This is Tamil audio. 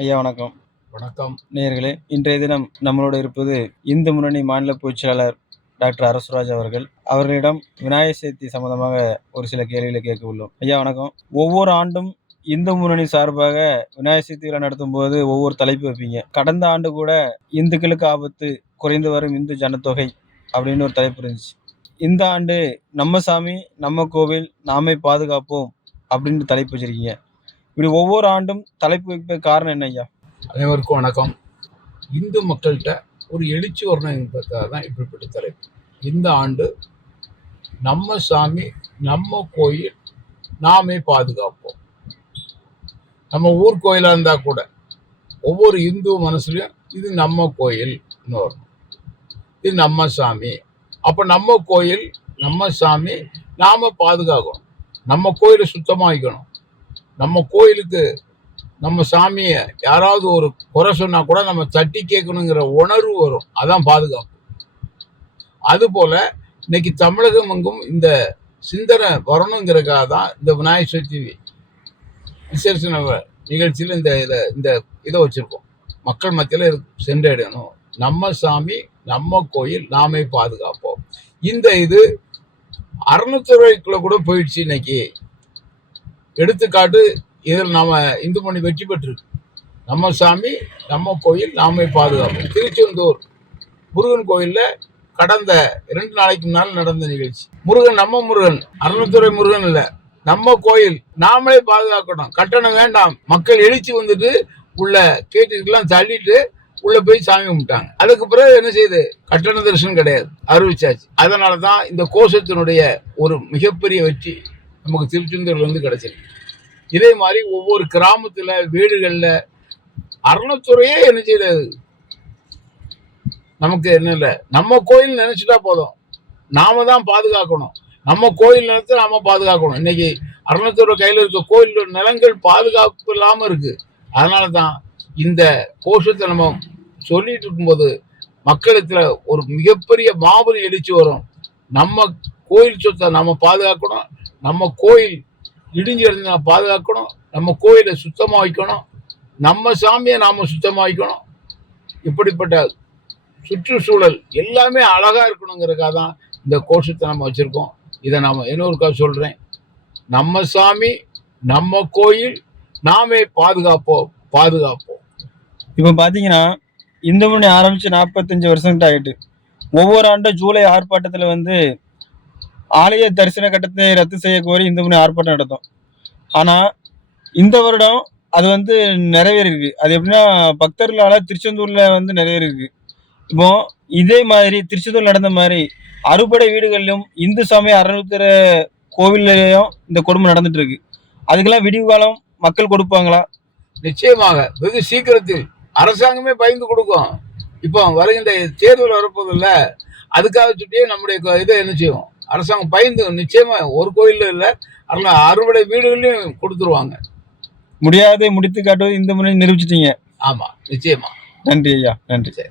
ஐயா வணக்கம். வணக்கம். நேயர்களே இன்றைய தினம் நம்மளோட இருப்பது இந்து முன்னணி மாநில பொதுச்செயலாளர் டாக்டர் அரசுராஜ் அவர்கள். அவர்களிடம் விநாயகர் சதுர்த்தி சம்பந்தமாக ஒரு சில கேள்விகளை கேட்க உள்ளோம். ஐயா வணக்கம். ஒவ்வொரு ஆண்டும் இந்து முன்னணி சார்பாக விநாயகர் சதுர்த்தி விழா நடத்தும் போது ஒவ்வொரு தலைப்பு வைப்பீங்க. கடந்த ஆண்டு கூட இந்துக்களுக்கு ஆபத்து குறைந்து வரும் இந்து ஜனத்தொகை அப்படின்னு ஒரு தலைப்பு இருந்துச்சு. இந்த ஆண்டு நம்ம சாமி நம்ம கோவில் நாமே பாதுகாப்போம் அப்படின்னு தலைப்பு வச்சிருக்கீங்க. இப்படி ஒவ்வொரு ஆண்டும் தலைப்பு வைப்ப காரணம் என்ன ஐயா? அனைவருக்கும் வணக்கம். இந்து மக்கள்கிட்ட ஒரு எழுச்சி வரணும் என்பதற்காக தான் இப்படிப்பட்ட தலைப்பு. இந்த ஆண்டு நம்ம சாமி நம்ம கோயில் நாமே பாதுகாப்போம். நம்ம ஊர் கோயிலாக இருந்தால் கூட ஒவ்வொரு இந்து மனசுலையும் இது நம்ம கோயில்னு வரும் இது நம்ம சாமி. அப்போ நம்ம கோயில் நம்ம சாமி நாம பாதுகாக்கணும். நம்ம கோயிலை சுத்தமாக்கணும் நம்ம கோயிலுக்கு நம்ம சாமியை யாராவது ஒரு குறை சொன்னா கூட நம்ம தட்டி கேட்கணுங்கிற உணர்வு வரும். அதான் பாதுகாப்பு. அதுபோல இன்னைக்கு தமிழகம் எங்கும் இந்த சிந்தனை வரணுங்கிறதுக்காக தான் இந்த விநாயகர் சதுர்த்தி விசேஷன நிகழ்ச்சியில் இந்த இதை இந்த இதை வச்சுருக்கோம். மக்கள் மத்தியில் சென்றடையணும். நம்ம சாமி நம்ம கோயில் நாமே பாதுகாப்போம். இந்த இது அறநிலைத்துறைக்குள்ள கூட போயிடுச்சு இன்னைக்கு. எடுத்துக்காட்டு இதில் நாம் இந்து மணி வெற்றி பெற்றிருக்கு. நம்ம சாமி நம்ம கோயில் நாமே பாதுகாப்போம். திருச்செந்தூர் முருகன் கோயிலில் கடந்த இரண்டு நாளைக்கு முன்னால் நடந்த நிகழ்ச்சி. முருகன் நம்ம முருகன் அருணத்துறை முருகன் இல்லை. நம்ம கோயில் நாமளே பாதுகாக்கணும். கட்டணம் வேண்டாம். மக்கள் எழுச்சி வந்துட்டு உள்ள கேட்டுக்கெல்லாம் தள்ளிட்டு உள்ள போய் சாமி கும்பிட்டாங்க. அதுக்கு பிறகு என்ன செய்யுது கட்டண தரிசனம் கிடையாது. அறிவிச்சாச்சு அதனால தான் இந்த கோஷத்தினுடைய ஒரு மிகப்பெரிய வெற்றி. நமக்கு திருச்செந்தூர்ல இருந்து கிடைச்சிருக்கு இதே மாதிரி ஒவ்வொரு கிராமத்துல வீடுகள்ல அருணத்துறையே என்ன செய்யறது? நமக்கு என்ன இல்லை. நம்ம கோயில் நினைச்சிட்டா போதும். நாம தான் பாதுகாக்கணும். நம்ம கோயில் நிலத்தை நாம பாதுகாக்கணும். இன்னைக்கு அருணத்துறை கையில் இருக்க கோயில் நிலங்கள் பாதுகாப்பு இல்லாம இருக்கு. அதனால தான் இந்த கோஷத்தை நம்ம சொல்லிட்டு இருக்கும்போது மக்களுக்கு ஒரு மிகப்பெரிய மாபெரும் எழுச்சி வரும். நம்ம கோயில் சொத்தை நம்ம பாதுகாக்கணும். நம்ம கோயில் இடிஞ்சு நான் பாதுகாக்கணும். நம்ம கோயிலை சுத்தமாக வைக்கணும். நம்ம சாமியை நாம் சுத்தமாக வைக்கணும். இப்படிப்பட்ட சுற்றுச்சூழல் எல்லாமே அழகாக இருக்கணுங்கிறக்காக தான் இந்த கோஷத்தை நம்ம வச்சுருக்கோம். இதை நாம் இன்னொருக்கா சொல்கிறேன் நம்ம சாமி நம்ம கோயில் நாமே பாதுகாப்போம் பாதுகாப்போம். இப்போ பார்த்தீங்கன்னா இந்த முன்னே ஆரம்பித்து நாற்பத்தஞ்சு வருஷம் ஆகிட்டு ஒவ்வொரு ஆண்டும் ஜூலை ஆர்ப்பாட்டத்தில் வந்து ஆலய தரிசன கட்டத்தை ரத்து செய்ய கோரி இந்த முன்னணி ஆர்ப்பாட்டம் நடத்தும். ஆனால் இந்த வருடம் அது வந்து நிறைவேறியிருக்கு. அது எப்படின்னா பக்தர்களால் திருச்செந்தூரில் வந்து நிறைவேறியிருக்கு. இப்போ இதே மாதிரி திருச்செந்தூர் நடந்த மாதிரி அறுபடை வீடுகளிலும் இந்து சமய அறநூத்திர கோவில்லையும் இந்த கொடுமை நடந்துட்டு இருக்கு அதுக்கெல்லாம் விடிவு காலம் மக்கள் கொடுப்பாங்களா? நிச்சயமாக. வெகு சீக்கிரத்தில் அரசாங்கமே பயந்து கொடுக்கும். இப்போ வருகின்ற தேர்தல் வரப்போதில்ல அதுக்காக சுட்டியே நம்முடைய இதை என்ன செய்வோம்? அரசாங்கம் பயந்து நிச்சயமா ஒரு கோயில்ல இல்ல அருள அறுவடை வீடுகளையும் கொடுத்துருவாங்க. முடியாதை முடித்து காட்டுவது இந்த முறை நிரூபிச்சிட்டீங்க. ஆமா நிச்சயமா. நன்றி ஐயா நன்றி. சரி.